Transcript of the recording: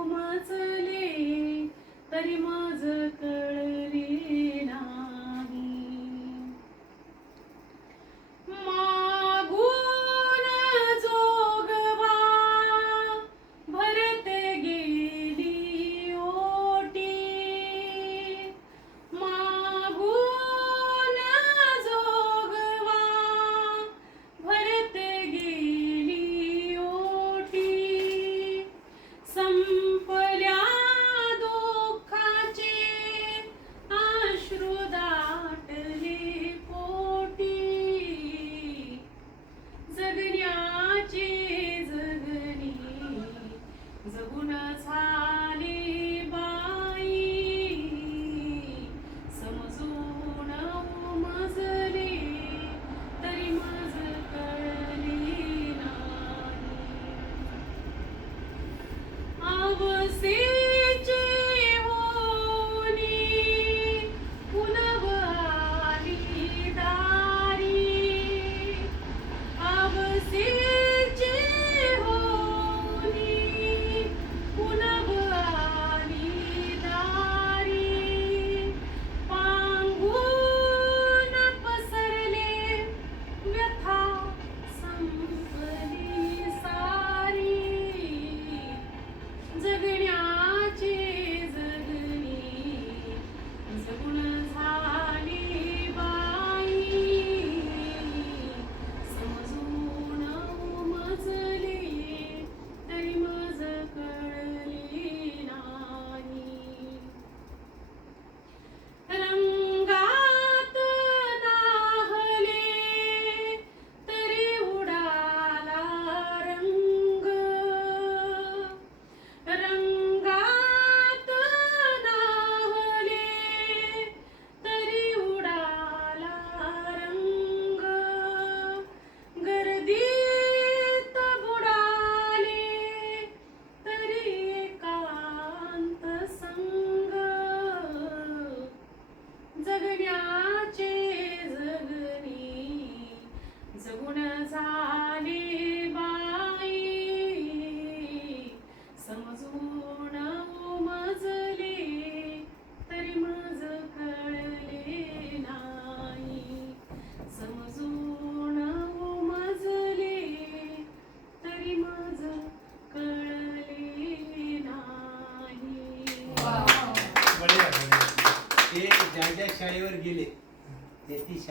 उमजले तरी माझ कळरी ज्या ज्या शाळेवर गेले ते ती